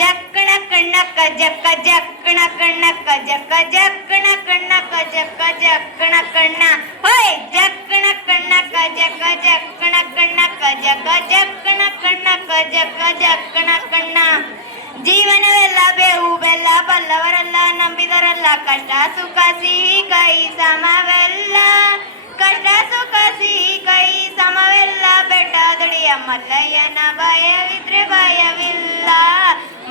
ಜಕ್ಕಣ ಕಣ್ಣಕ್ಕ ಜಕ್ಕ ಜಕ್ಕಣ ಕಣ್ಣಕ್ಕ ಜಕ್ಕ ಜಕ್ಕಣ ಕಣ್ಣಕ್ಕ ಜಕ್ಕ ಜಕ್ಕಣ ಕಣ್ಣ ನಂಬಿದರೆಲ್ಲ ಕಷ್ಟ ಸುಖ ಸಿಹಿ ಕೈ ಸಮವೆಲ್ಲ, ಕಷ್ಟ ಸುಖ ಸಿಹಿ ಕೈ ಸಮವೆಲ್ಲ, ಬೆಟ್ಟ ದಡಿಯ ಮಲ್ಲಯ್ಯನ ಭಯವಿದ್ರೆ ಭಯವಿಲ್ಲ,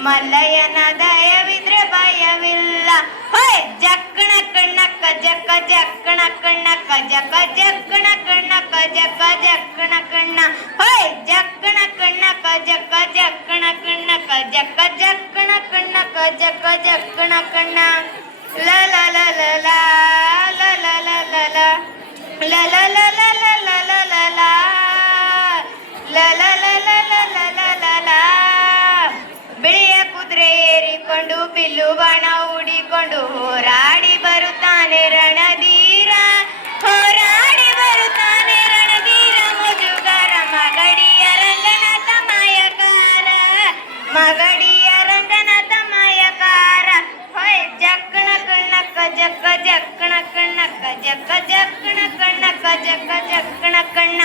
ಮಲ್ಲಯ್ಯನ ದಯವಿದ್ರೆ ಭಯವಿಲ್ಲ. ಹೋಯ್ ಜಕ್ಕಣ ಕಣ್ಣಕ್ಕ, ಜಕ್ಕ ಜಕ್ಕಣ ಕಣ್ಣಕ್ಕ, ಜಕ್ಕ கஜ கஜ கண கண்ணா ல ல ல ல ಕಜ ಕಣ ಕಣ್ಣ ಕಜ ಕಜ ಕಣ ಕಣ್ಣ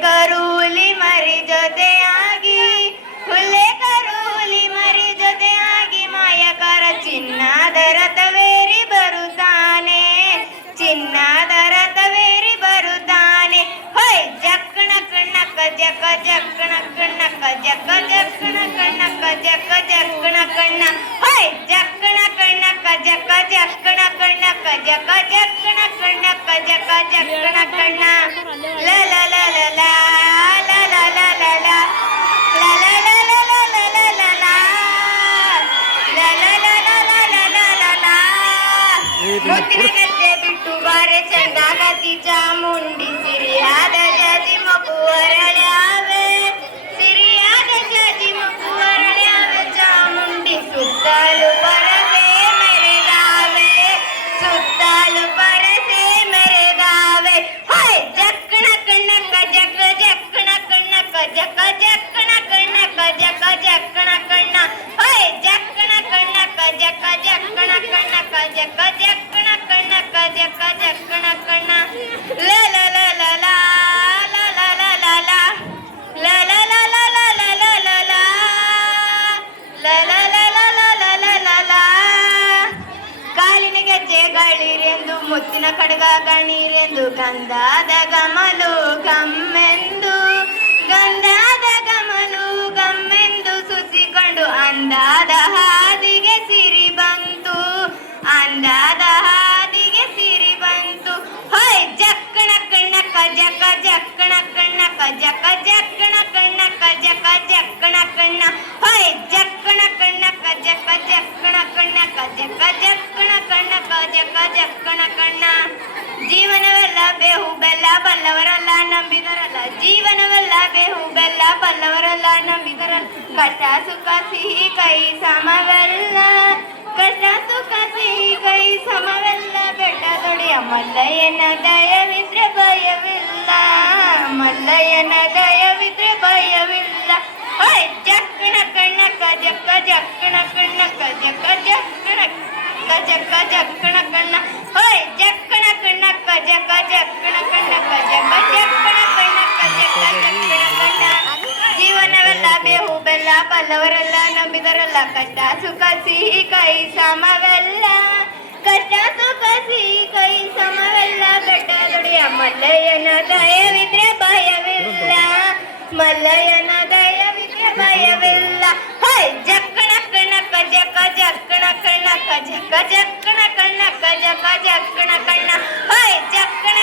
કરું ಗಳಿರೆಂದು ಮುತ್ತಿನ ಕಡಗ ಗಣಿರೆಂದು ಗಂಧಾದ ಗಮಲು ಗಮ್ಮೆಂದು, ಗಂಧಾದ ಗಮಲು ಗಮ್ಮೆಂದು ಸುತ್ತಿಕೊಂಡು ಅಂದಾದ ಹಾದಿಗೆ ಸಿರಿ ಬಂತು, ಅಂದಾದ ಹಾದಿಗೆ ಸಿರಿ ಬಂತು. ಹೊಯ್ ಜಕ್ಕಣ ಕಣ್ಣಕ್ಕ ಕಜಕ ಜಕ್ಕಣ ಕಣ್ಣಕ್ಕ ಕಜಕ ಜಕ್ಕಣ ಕಣ್ಣಕ್ಕ ಕಜಕ ಜಕ್ಕಣ ಕಣ್ಣ ಹೊಯ್ ಜಕ್ಕಣ ಕಣ್ಣ ಕಜಕ ಜಕ್ಕಣ ಕಣ್ಣಕ್ಕ ಜಕ್ಕ ಜ ಜಕ್ಕ ಜಕ್ಕಣ ಕಣ್ಣ. ಜೀವನವೆಲ್ಲ ಬೇಹು, ಬೆಲ್ಲ ಬಲ್ಲವರಲ್ಲ, ನಂಬಿದರಲ್ಲ. ಜೀವನವೆಲ್ಲ ಬೇಹು, ಬೆಲ್ಲ ಬಲ್ಲವರಲ್ಲ, ನಂಬಿದರಲ್ಲ. ಕಷ್ಟ, ಸುಖ, ಸಿಹಿ, ಕೈ ಸಮವೆಲ್ಲ. ಕಷ್ಟ, ಸುಖ, ಸಿಹಿ, ಕೈ ಸಮವೆಲ್ಲ. ಬೆಟ್ಟ ದೊಡೆಯ ಮಲ್ಲಯ್ಯನ ದಯವಿದ್ರೆ ಭಯವಿಲ್ಲ. ಮಲ್ಲಯ್ಯನ ದಯವಿದ್ರೆ ಭಯವಿಲ್ಲ. ಬಲ್ಲವರಲ್ಲ ನಂಬಿದರಲ್ಲ ಕಷ್ಟ ಸುಖ ಸಿಹಿ ಕೈ ಸಮವೆಲ್ಲ ಕಷ್ಟ ಸುಖ ಸಿಹಿ ಕೈ ಸಮವೆಲ್ಲ ಬೆಟ್ಟ ಗಡ್ಡಲುಡಿಯ ಮಲ್ಲಯ್ಯನ ದಯವಿದ್ರೆ ಭಯವಿಲ್ಲ ಮಲ್ಲಯ್ಯನ ದಯವಿದ್ರೆ ಭಯವಿಲ್ಲ ಹೈ ಜಕ್ಕಣ ಕಣಕ ಜಕ ಜಕ್ಕಣ ಕಣಕ ಜಕ ಜಕ್ಕಣ ಕಣಕ ಜಕ ಜಕ್ಕಣ ಕಣ್ಣ ಹೈ ಜಕ್ಕಣ